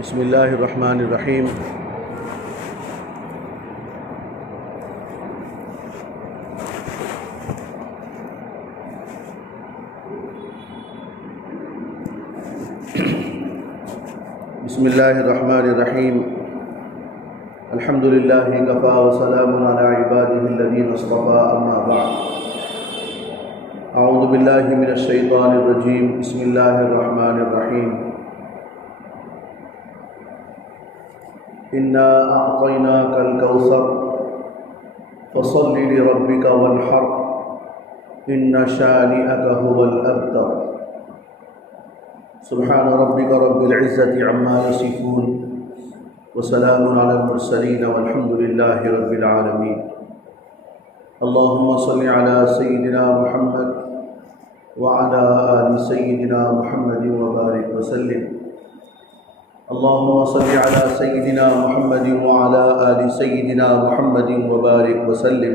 بسم اللہ الرحمن الرحیم۔ بسم اللہ الرحمن الرحیم۔ الحمد للہ کفا وسلام علی عبادہ الذین اصطفیٰ، اما بعد۔ اعوذ باللہ من الشیطان الرجیم، بسم اللہ الرحمن الرحیم۔ انا اعطیناک الکوثر فصل لربک وانحر ان شانئک هو الابتر۔ سبحان ربک رب العزۃ عما یصفون وسلام علی المرسلین والحمد للہ رب العالمین۔ اللہم صل علی سیدنا محمد وعلی آل سیدنا محمد وبارک وسلم۔ اللہم صل علی سیدنا محمد وعلی آل سیدنا محمد وبارک وسلم۔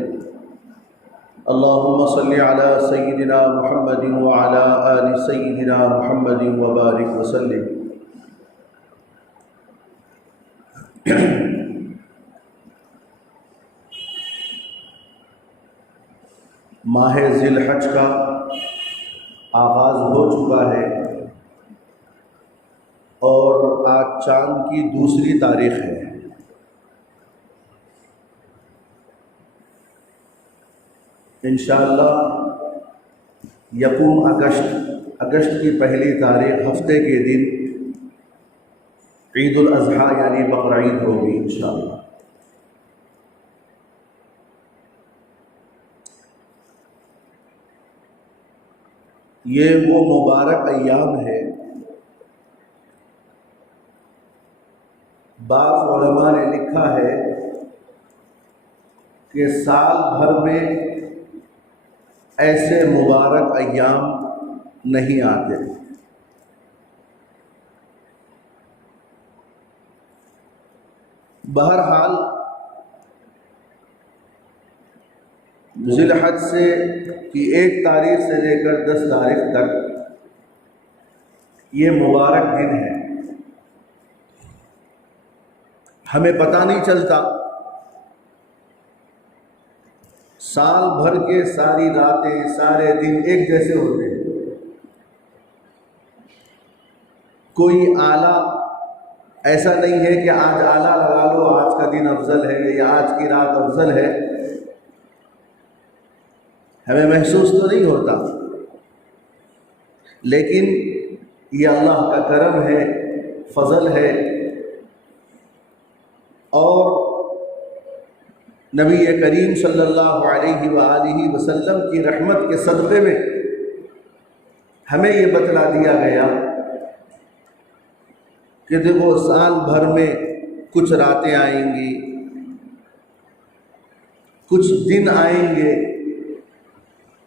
اللہم صل علی سیدنا محمد وعلی آل سیدنا محمد وبارک وسلم۔ ماہ ذی الحج کا آغاز ہو چکا ہے اور آج چاند کی دوسری تاریخ ہے۔ انشاءاللہ یکم اگست کی پہلی تاریخ ہفتے کے دن عید الاضحیٰ یعنی بقرعید ہوگی انشاءاللہ۔ یہ وہ مبارک ایام ہے، بعض علماء نے لکھا ہے کہ سال بھر میں ایسے مبارک ایام نہیں آتے۔ بہرحال ذی الحج سے کی 1 تاریخ سے لے کر 10 تاریخ تک یہ مبارک دن ہے۔ ہمیں پتہ نہیں چلتا، سال بھر کے ساری راتیں سارے دن ایک جیسے ہوتے ہیں۔ کوئی آلہ ایسا نہیں ہے کہ آج آلہ لگا لو آج کا دن افضل ہے یا آج کی رات افضل ہے، ہمیں محسوس تو نہیں ہوتا، لیکن یہ اللہ کا کرم ہے، فضل ہے، اور نبی کریم صلی اللہ علیہ وآلہ وسلم کی رحمت کے صدقے میں ہمیں یہ بتلا دیا گیا کہ دیکھو سال بھر میں کچھ راتیں آئیں گی، کچھ دن آئیں گے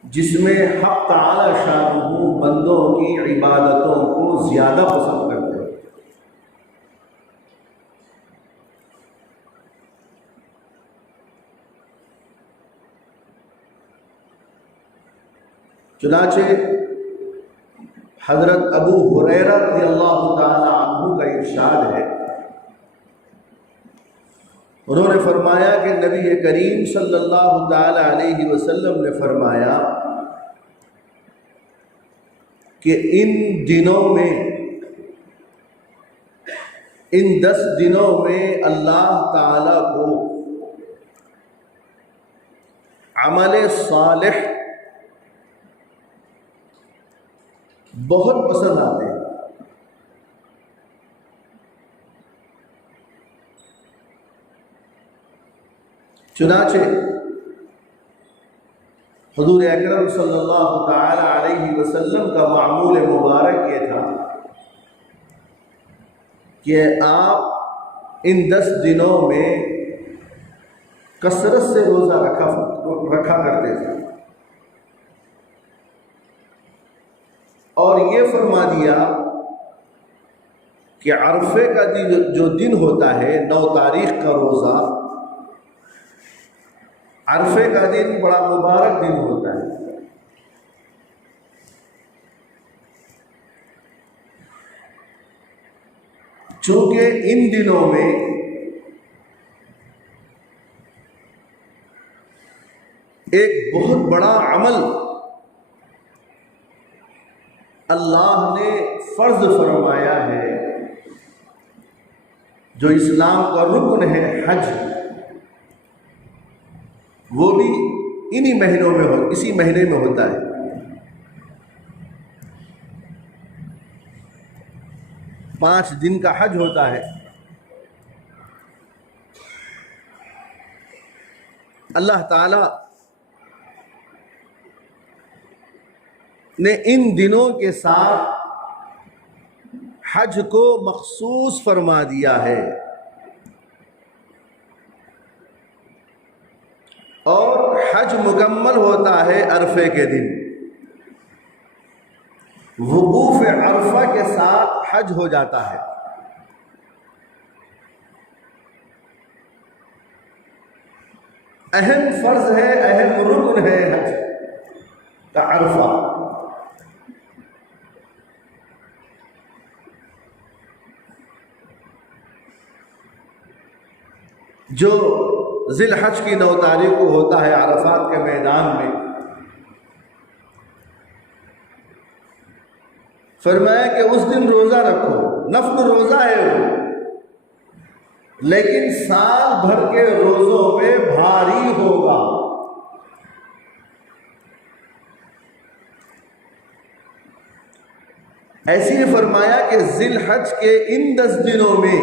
جس میں حق تعالی شانہ بندوں کی عبادتوں کو زیادہ پسند کرتے ہیں۔ چنانچہ حضرت ابو ہریرہ رضی اللہ تعالی عنہ کا ارشاد ہے، انہوں نے فرمایا کہ نبی کریم صلی اللہ تعالی علیہ وسلم نے فرمایا کہ ان دنوں میں، ان 10 دنوں میں اللہ تعالی کو عمل صالح بہت پسند آتے ہیں۔ چنانچہ حضور اکرم صلی اللہ تعالی علیہ وسلم کا معمول مبارک یہ تھا کہ آپ ان 10 دنوں میں کثرت سے روزہ رکھا کرتے تھے، اور یہ فرما دیا کہ عرفے کا جو دن ہوتا ہے 9 تاریخ کا روزہ، عرفے کا دن بڑا مبارک دن ہوتا ہے۔ چونکہ ان دنوں میں ایک بہت بڑا عمل اللہ نے فرض فرمایا ہے، جو اسلام کا رکن ہے، حج، وہ بھی اسی مہینے میں ہوتا ہے۔ 5 دن کا حج ہوتا ہے۔ اللہ تعالی نے ان دنوں کے ساتھ حج کو مخصوص فرما دیا ہے، اور حج مکمل ہوتا ہے عرفے کے دن۔ وقوف عرفہ کے ساتھ حج ہو جاتا ہے۔ اہم فرض ہے، اہم رکن ہے حج کا عرفہ۔ جو ذی الحج کی 9 تاریخ کو ہوتا ہے عرفات کے میدان میں، فرمایا کہ اس دن روزہ رکھو، نفل روزہ ہے وہ، لیکن سال بھر کے روزوں میں بھاری ہوگا۔ ایسے ہی فرمایا کہ ذی الحج کے ان 10 دنوں میں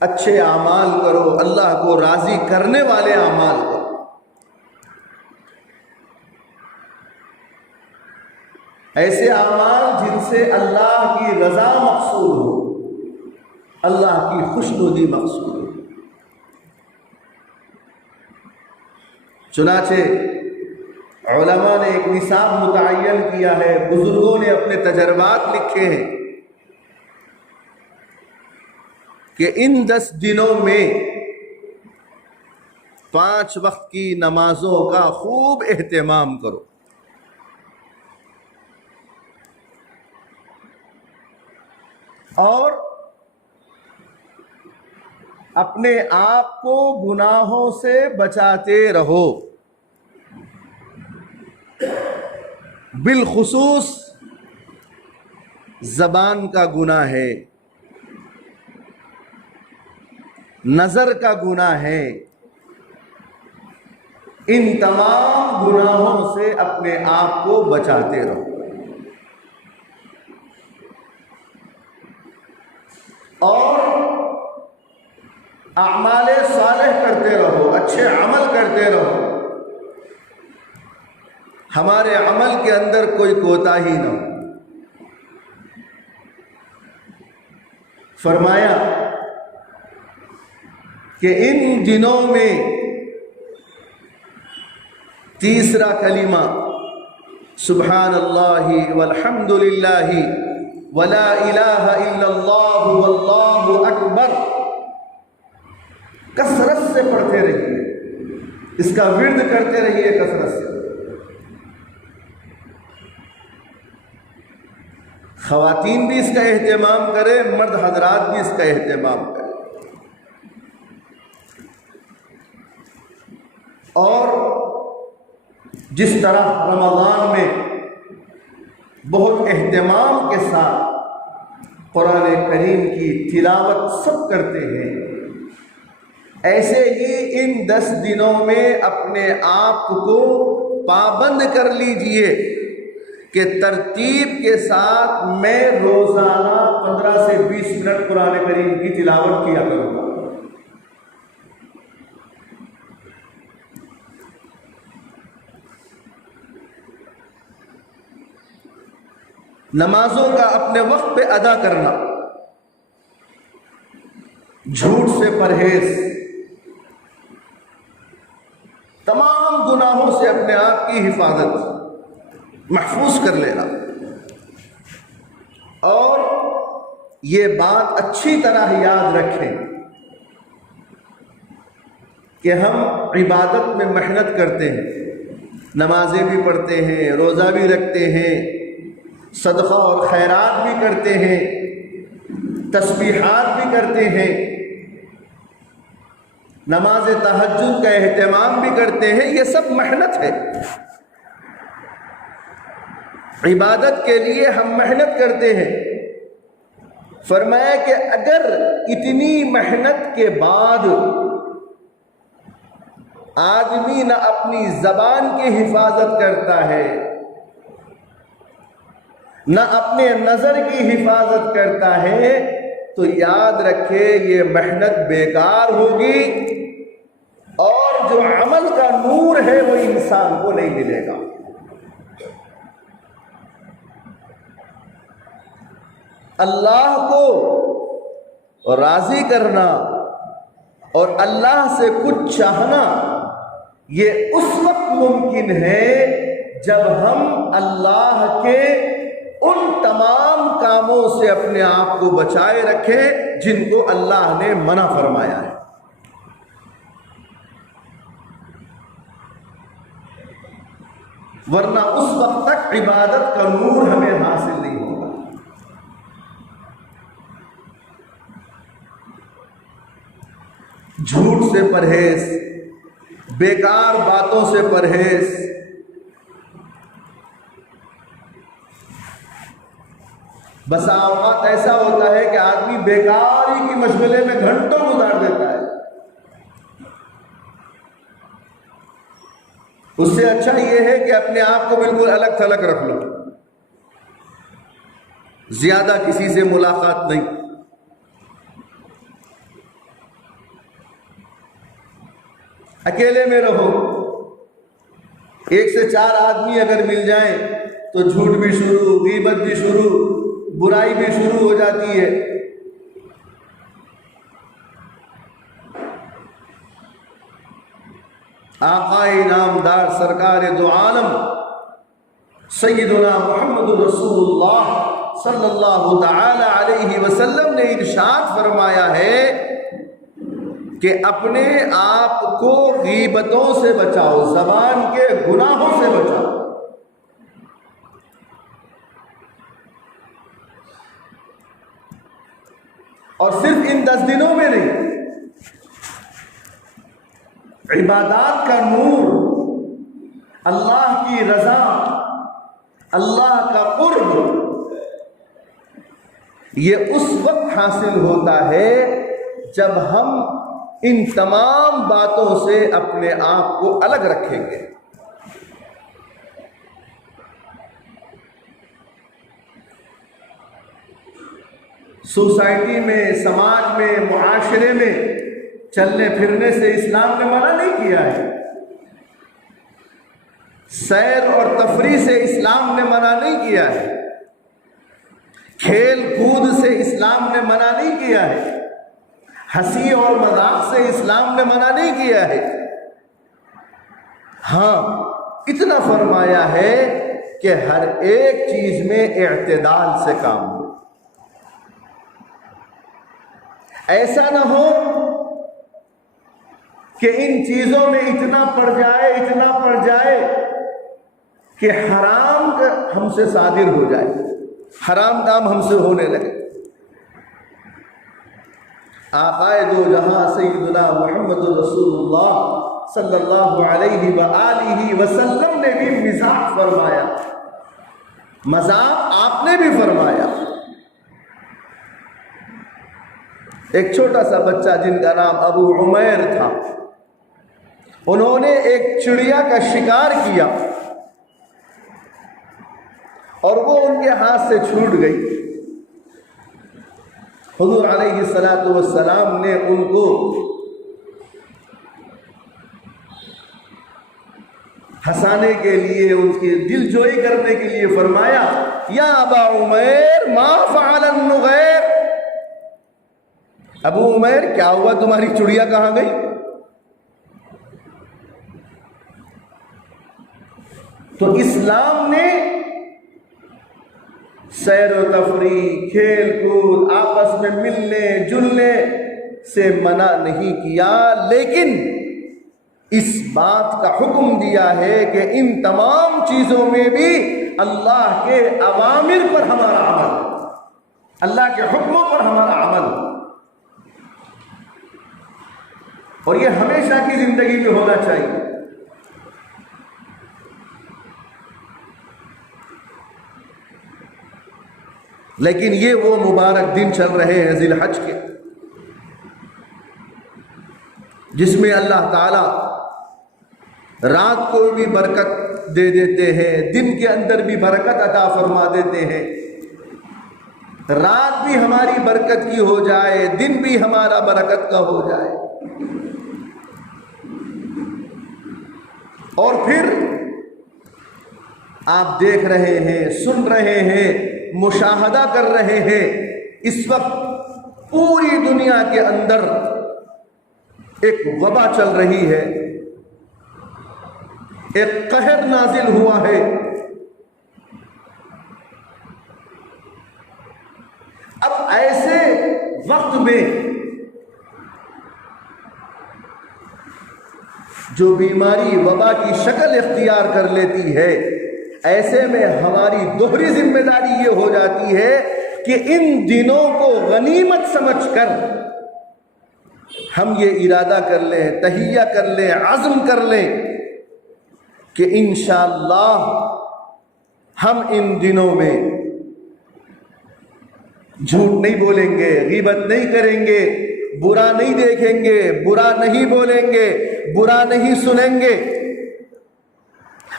اچھے اعمال کرو، اللہ کو راضی کرنے والے اعمال کرو۔ ایسے اعمال جن سے اللہ کی رضا مقصود ہو، اللہ کی خوشنودی مقصود ہو۔ چنانچہ علماء نے ایک نصاب متعین کیا ہے، بزرگوں نے اپنے تجربات لکھے ہیں کہ ان 10 دنوں میں 5 وقت کی نمازوں کا خوب اہتمام کرو۔ اور اپنے آپ کو گناہوں سے بچاتے رہو، بالخصوص زبان کا گناہ ہے، نظر کا گناہ ہے، ان تمام گناہوں سے اپنے آپ کو بچاتے رہو۔ اور اعمال صالح کرتے رہو، اچھے عمل کرتے رہو، ہمارے عمل کے اندر کوئی کوتاہی نہ ہو۔ فرمایا کہ ان دنوں میں تیسرا کلمہ سبحان اللہ والحمد للہ ولا الہ الا اللہ واللہ اکبر کثرت سے پڑھتے رہیے، اس کا ورد کرتے رہیے کثرت سے۔ خواتین بھی اس کا اہتمام کریں، مرد حضرات بھی اس کا اہتمام کریں۔ اور جس طرح رمضان میں بہت اہتمام کے ساتھ قرآن کریم کی تلاوت سب کرتے ہیں، ایسے ہی ان 10 دنوں میں اپنے آپ کو پابند کر لیجئے کہ ترتیب کے ساتھ میں روزانہ 15 سے 20 منٹ قرآن کریم کی تلاوت کیا کروں گا۔ نمازوں کا اپنے وقت پہ ادا کرنا، جھوٹ سے پرہیز، تمام گناہوں سے اپنے آپ کی حفاظت، محفوظ کر لینا۔ اور یہ بات اچھی طرح یاد رکھیں کہ ہم عبادت میں محنت کرتے ہیں، نمازیں بھی پڑھتے ہیں، روزہ بھی رکھتے ہیں، صدقہ اور خیرات بھی کرتے ہیں، تسبیحات بھی کرتے ہیں، نماز تہجد کا اہتمام بھی کرتے ہیں، یہ سب محنت ہے۔ عبادت کے لیے ہم محنت کرتے ہیں۔ فرمایا کہ اگر اتنی محنت کے بعد آدمی نہ اپنی زبان کی حفاظت کرتا ہے، نہ اپنے نظر کی حفاظت کرتا ہے، تو یاد رکھے یہ محنت بیکار ہوگی، اور جو عمل کا نور ہے وہ انسان کو نہیں ملے گا۔ اللہ کو راضی کرنا اور اللہ سے کچھ چاہنا یہ اس وقت ممکن ہے جب ہم اللہ کے ان تمام کاموں سے اپنے آپ کو بچائے رکھیں جن کو اللہ نے منع فرمایا ہے۔ ورنہ اس وقت تک عبادت کا نور ہمیں حاصل نہیں ہوگا۔ جھوٹ سے پرہیز، بیکار باتوں سے پرہیز، بسا اوقات ایسا ہوتا ہے کہ آدمی بیکاری کی مشغلے میں گھنٹوں گزار دیتا ہے۔ اس سے اچھا یہ ہے کہ اپنے آپ کو بالکل الگ تھلگ رکھ لو، زیادہ کسی سے ملاقات نہیں، اکیلے میں رہو۔ 1 سے 4 آدمی اگر مل جائیں تو جھوٹ بھی شروع، غیبت بھی شروع، برائی بھی شروع ہو جاتی ہے۔ آقا انعامدار سرکار دو عالم سیدنا محمد رسول اللہ صلی اللہ تعالی علیہ وسلم نے ارشاد فرمایا ہے کہ اپنے آپ کو غیبتوں سے بچاؤ، زبان کے گناہوں سے بچاؤ۔ اور صرف ان 10 دنوں میں نہیں، عبادات کا نور، اللہ کی رضا، اللہ کا قرب، یہ اس وقت حاصل ہوتا ہے جب ہم ان تمام باتوں سے اپنے آپ کو الگ رکھیں گے۔ سوسائٹی میں، سماج میں، معاشرے میں چلنے پھرنے سے اسلام نے منع نہیں کیا ہے، سیر اور تفریح سے اسلام نے منع نہیں کیا ہے، کھیل کود سے اسلام نے منع نہیں کیا ہے، ہنسی اور مذاق سے اسلام نے منع نہیں کیا ہے۔ ہاں، اتنا فرمایا ہے کہ ہر ایک چیز میں اعتدال سے کام ہو۔ ایسا نہ ہو کہ ان چیزوں میں اتنا پڑ جائے کہ حرام ہم سے صادر ہو جائے، حرام کام ہم سے ہونے لگے۔ آقا دو جہاں سیدنا محمد رسول اللہ صلی اللہ علیہ وآلہ وسلم نے بھی مزاح فرمایا، مذاق آپ نے بھی فرمایا۔ ایک چھوٹا سا بچہ جن کا نام ابو عمیر تھا، انہوں نے ایک چڑیا کا شکار کیا اور وہ ان کے ہاتھ سے چھوٹ گئی۔ حضور علیہ الصلوۃ والسلام نے ان کو ہنسانے کے لیے، ان کی دل جوئی کرنے کے لیے فرمایا، یا ابا عمیر ما فعل النغیر، ابو عمیر کیا ہوا، تمہاری چڑیا کہاں گئی؟ تو اسلام نے سیر و تفریح، کھیل کود، آپس میں ملنے جلنے سے منع نہیں کیا، لیکن اس بات کا حکم دیا ہے کہ ان تمام چیزوں میں بھی اللہ کے اوامر پر ہمارا عمل، اللہ کے حکموں پر ہمارا عمل، اور یہ ہمیشہ کی زندگی میں ہونا چاہیے۔ لیکن یہ وہ مبارک دن چل رہے ہیں ذی الحج کے، جس میں اللہ تعالی رات کو بھی برکت دے دیتے ہیں، دن کے اندر بھی برکت عطا فرما دیتے ہیں۔ رات بھی ہماری برکت کی ہو جائے، دن بھی ہمارا برکت کا ہو جائے۔ اور پھر آپ دیکھ رہے ہیں، سن رہے ہیں، مشاہدہ کر رہے ہیں، اس وقت پوری دنیا کے اندر ایک وبا چل رہی ہے، ایک قہر نازل ہوا ہے۔ اب ایسے وقت میں جو بیماری وبا کی شکل اختیار کر لیتی ہے، ایسے میں ہماری دوہری ذمہ داری یہ ہو جاتی ہے کہ ان دنوں کو غنیمت سمجھ کر ہم یہ ارادہ کر لیں، تہیہ کر لیں، عزم کر لیں کہ انشاءاللہ ہم ان دنوں میں جھوٹ نہیں بولیں گے، غیبت نہیں کریں گے، برا نہیں دیکھیں گے، برا نہیں بولیں گے، برا نہیں سنیں گے،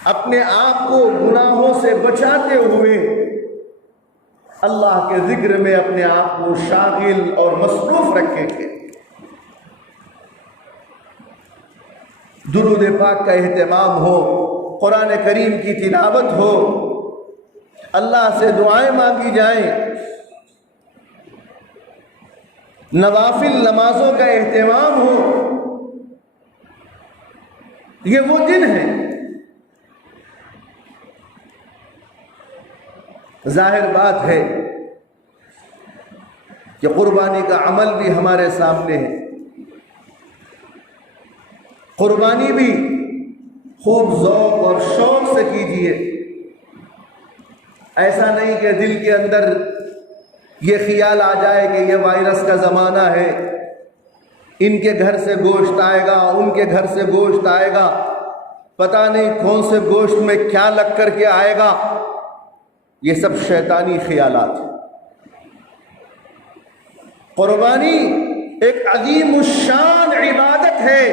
اپنے آپ کو گناہوں سے بچاتے ہوئے اللہ کے ذکر میں اپنے آپ کو شاغل اور مصروف رکھیں گے۔ درود پاک کا اہتمام ہو، قرآن کریم کی تلاوت ہو، اللہ سے دعائیں مانگی جائیں، نوافل نمازوں کا اہتمام ہو۔ یہ وہ دن ہے، ظاہر بات ہے کہ قربانی کا عمل بھی ہمارے سامنے ہے۔ قربانی بھی خوب ذوق اور شوق سے کیجیے، ایسا نہیں کہ دل کے اندر یہ خیال آ جائے کہ یہ وائرس کا زمانہ ہے، ان کے گھر سے گوشت آئے گا، ان کے گھر سے گوشت آئے گا، پتہ نہیں کون سے گوشت میں کیا لگ کر کے آئے گا۔ یہ سب شیطانی خیالات ہیں۔ قربانی ایک عظیم الشان عبادت ہے،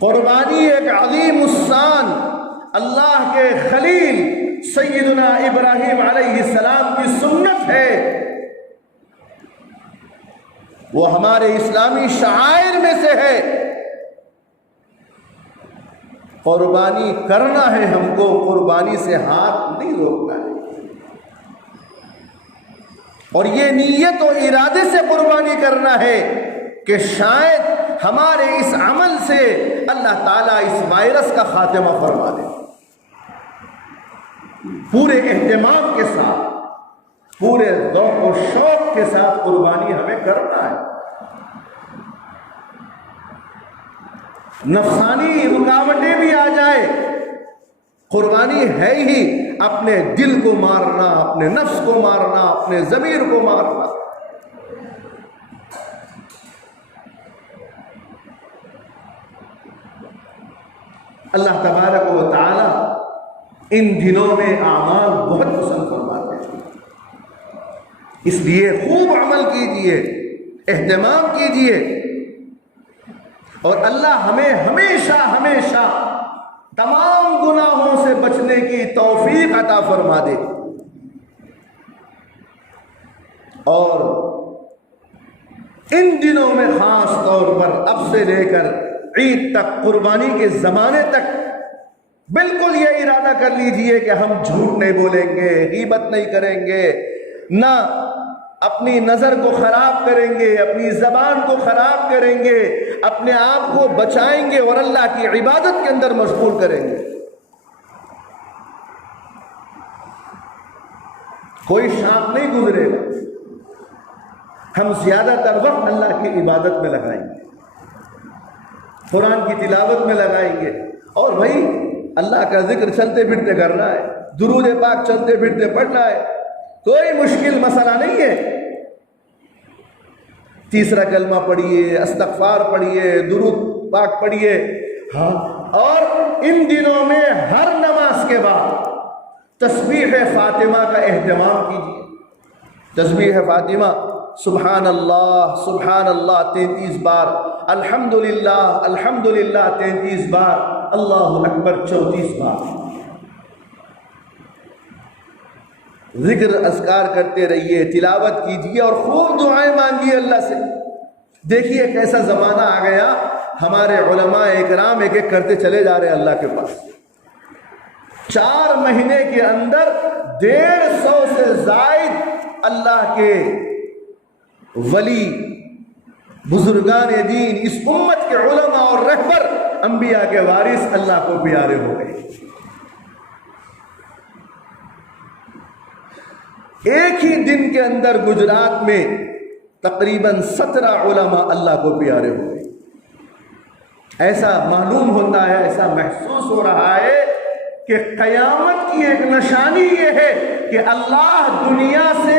قربانی ایک عظیم الشان اللہ کے خلیل سیدنا ابراہیم علیہ السلام کی سنت ہے، وہ ہمارے اسلامی شعائر میں سے ہے۔ قربانی کرنا ہے ہم کو، قربانی سے ہاتھ نہیں روکنا ہے، اور یہ نیت و ارادے سے قربانی کرنا ہے کہ شاید ہمارے اس عمل سے اللہ تعالیٰ اس وائرس کا خاتمہ فرما دے۔ پورے اہتمام کے ساتھ، پورے ذوق و شوق کے ساتھ قربانی ہمیں کرنا ہے۔ نفسانی رکاوٹیں بھی آ جائے، قربانی ہے ہی اپنے دل کو مارنا، اپنے نفس کو مارنا، اپنے ضمیر کو مارنا۔ اللہ تبارک و تعالی ان دنوں میں اعمال بہت پسند فرماتے ہیں، اس لیے خوب عمل کیجئے، اہتمام کیجئے، اور اللہ ہمیں ہمیشہ ہمیشہ تمام گناہوں سے بچنے کی توفیق عطا فرما دے۔ اور ان دنوں میں خاص طور پر اب سے لے کر عید تک، قربانی کے زمانے تک بالکل یہ ارادہ کر لیجئے کہ ہم جھوٹ نہیں بولیں گے، غیبت نہیں کریں گے، نہ اپنی نظر کو خراب کریں گے، اپنی زبان کو خراب کریں گے، اپنے آپ کو بچائیں گے اور اللہ کی عبادت کے اندر مشغول کریں گے۔ کوئی شام نہیں گزرے گا، ہم زیادہ تر وقت اللہ کی عبادت میں لگائیں گے، قرآن کی تلاوت میں لگائیں گے، اور بھائی اللہ کا ذکر چلتے پھرتے کرنا ہے، درود پاک چلتے پھرتے پڑھنا ہے۔ کوئی مشکل مسئلہ نہیں ہے. تیسرا کلمہ پڑھیے، استغفار پڑھیے، درود پاک پڑھیے. ہاں، اور ان دنوں میں ہر نماز کے بعد تسبیح فاطمہ کا اہتمام کیجیے. تسبیح فاطمہ سبحان اللہ 33 بار، الحمدللہ 33 بار، اللہ اکبر 34 بار. ذکر اذکار کرتے رہیے، تلاوت کیجیے اور خوب دعائیں مانگیے اللہ سے. دیکھیے کیسا زمانہ آ گیا، ہمارے علماء اکرام ایک ایک کرتے چلے جا رہے ہیں اللہ کے پاس. 4 مہینے کے اندر 150 سے زائد اللہ کے ولی، بزرگان دین، اس امت کے علماء اور رہبر، انبیاء کے وارث اللہ کو پیارے ہو گئے. ایک ہی دن کے اندر گجرات میں تقریباً 17 علماء اللہ کو پیارے ہو گئے. ایسا معلوم ہوتا ہے، ایسا محسوس ہو رہا ہے کہ قیامت کی ایک نشانی یہ ہے کہ اللہ دنیا سے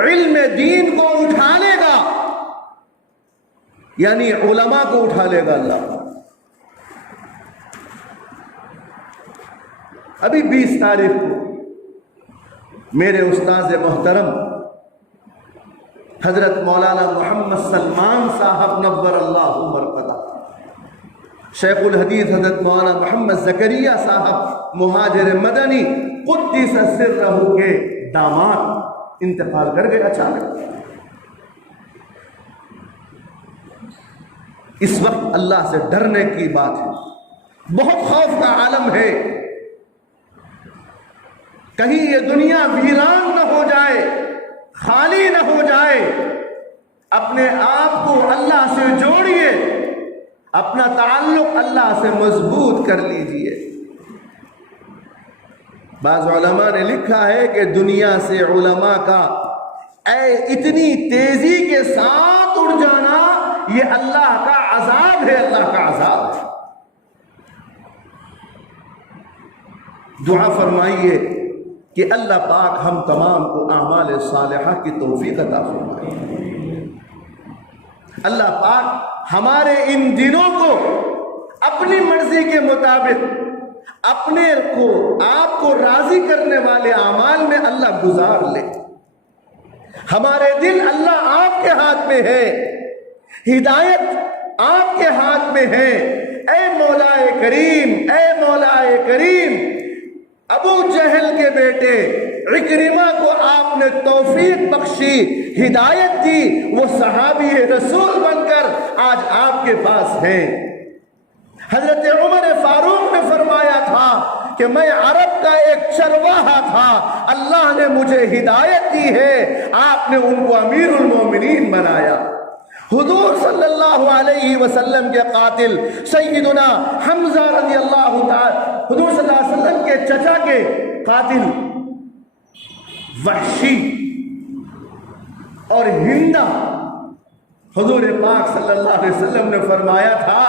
علم دین کو اٹھا لے گا، یعنی علماء کو اٹھا لے گا اللہ. ابھی 20 تاریخ کو میرے استاذ محترم حضرت مولانا محمد سلمان صاحب نور اللہ مرقدہ، شیخ الحدیث حضرت مولانا محمد زکریا صاحب مہاجر مدنی قدس سرہ کے داماد انتقال کر گئے اچانک. اس وقت اللہ سے ڈرنے کی بات ہے، بہت خوف کا عالم ہے. کہیں یہ دنیا ویران نہ ہو جائے، خالی نہ ہو جائے. اپنے آپ کو اللہ سے جوڑیے، اپنا تعلق اللہ سے مضبوط کر لیجئے. بعض علماء نے لکھا ہے کہ دنیا سے علماء کا اتنی تیزی کے ساتھ اڑ جانا یہ اللہ کا عذاب ہے، اللہ کا عذاب ہے. دعا فرمائیے کہ اللہ پاک ہم تمام کو اعمال صالحہ کی توفیق عطا فرمائے. اللہ پاک ہمارے ان دنوں کو اپنی مرضی کے مطابق اپنے کو آپ کو راضی کرنے والے اعمال میں اللہ گزار لے. ہمارے دل اللہ آپ کے ہاتھ میں ہے، ہدایت آپ کے ہاتھ میں ہے. اے مولا کریم، اے مولا کریم، ابو جہل کے بیٹے عکرمہ کو آپ نے توفیق بخشی، ہدایت دی، وہ صحابی رسول بن کر آج آپ کے پاس ہیں. حضرت عمر فاروق نے فرمایا تھا کہ میں عرب کا ایک چرواہا تھا، اللہ نے مجھے ہدایت دی ہے، آپ نے ان کو امیر المومنین بنایا. حضور صلی اللہ علیہ وسلم کے قاتل سیدنا حمزہ رضی اللہ تعالی، حضور صلی اللہ علیہ وسلم کے چچا کے قاتل وحشی اور ہندہ، حضور پاک صلی اللہ علیہ وسلم نے فرمایا تھا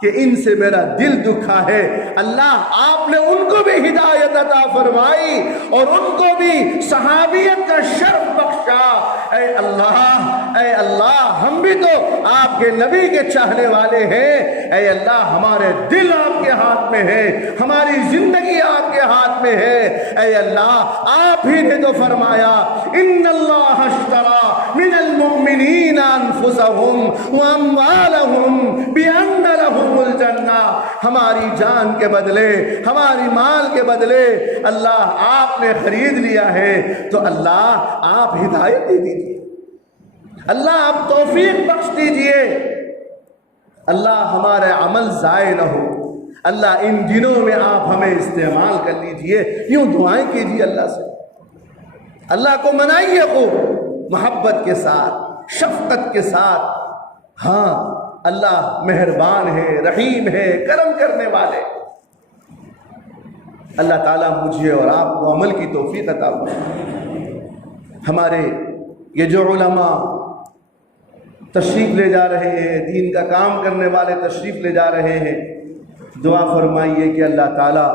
کہ ان سے میرا دل دکھا ہے. اللہ آپ نے ان کو بھی ہدایت عطا فرمائی اور ان کو بھی صحابیت کا شرف بخشا. اے اللہ ہم بھی تو آپ کے نبی کے چاہنے والے ہیں. اے اللہ ہمارے دل آپ کے ہاتھ میں ہے، ہماری زندگی آپ کے ہاتھ میں ہے. اے اللہ آپ ہی نے تو فرمایا ان اللہ اشترى من المؤمنین انفسهم واموالهم بان لهم الجنہ. ہماری جان کے بدلے، ہماری مال کے بدلے اللہ آپ نے خرید لیا ہے. تو اللہ آپ ہدایت دے دیجیے، اللہ آپ توفیق بخش دیجیے. اللہ ہمارے عمل ضائع نہ ہو. اللہ ان دنوں میں آپ ہمیں استعمال کر لیجیے. یوں دعائیں کیجیے اللہ سے، اللہ کو منائیے خوب محبت کے ساتھ، شفقت کے ساتھ. ہاں اللہ مہربان ہے، رحیم ہے، کرم کرنے والے. اللہ تعالیٰ مجھے اور آپ کو عمل کی توفیق عطا فرمائے. ہمارے یہ جو علماء تشریف لے جا رہے ہیں، دین کا کام کرنے والے تشریف لے جا رہے ہیں، دعا فرمائیے کہ اللہ تعالیٰ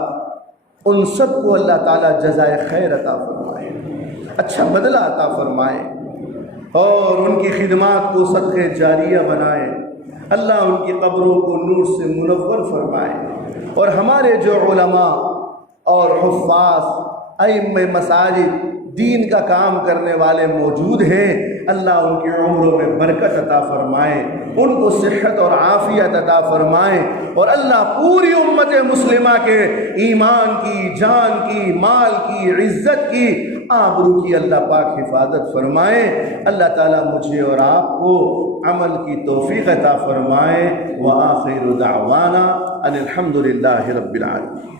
ان سب کو اللہ تعالیٰ جزائے خیر عطا فرمائے. اچھا بدلہ عطا فرمائے اور ان کی خدمات کو صدقہ جاریہ بنائے۔ اللہ ان کی قبروں کو نور سے منور فرمائے، اور ہمارے جو علماء اور حفاظ ائمہ مساجد دین کا کام کرنے والے موجود ہیں، اللہ ان کی عمروں میں برکت عطا فرمائے، ان کو صحت اور عافیت عطا فرمائے، اور اللہ پوری امت مسلمہ کے ایمان کی، جان کی، مال کی، عزت کی، آبرو کی اللہ پاک حفاظت فرمائے۔ اللہ تعالیٰ مجھے اور آپ کو عمل کی توفیق عطا فرمائے۔ وآخر دعوانا ان الحمد للہ رب العالمین۔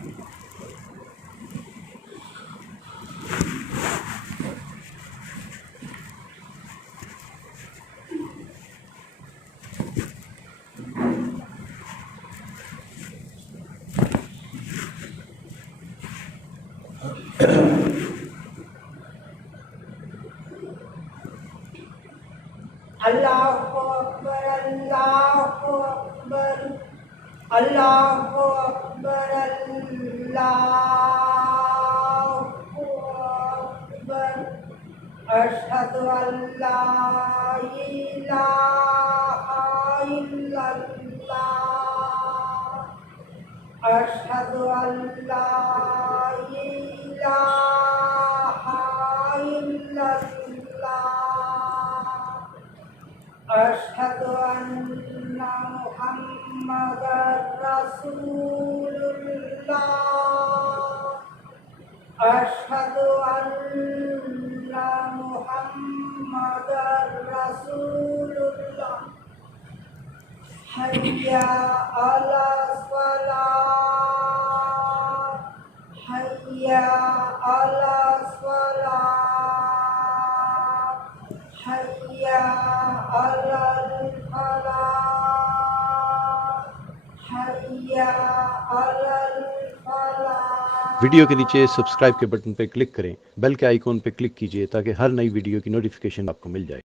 اللہ اکبر، اللہ اکبر، اللہ اکبر، اللہ اکبر، اشہد ان لا الہ الا اللہ، اشہد ان لا الہ الا اللہ، اشہد ان محمد رسول اللہ، اشہد ان محمد رسول اللہ، حی علی الصلاۃ، حی علی الصلاۃ، حی علی الفلاح، حی علی الفلاح۔ ویڈیو کے نیچے سبسکرائب کے بٹن پہ کلک کریں، بیل کے آئیکن پہ کلک کیجئے تاکہ ہر نئی ویڈیو کی نوٹیفیکیشن آپ کو مل جائے۔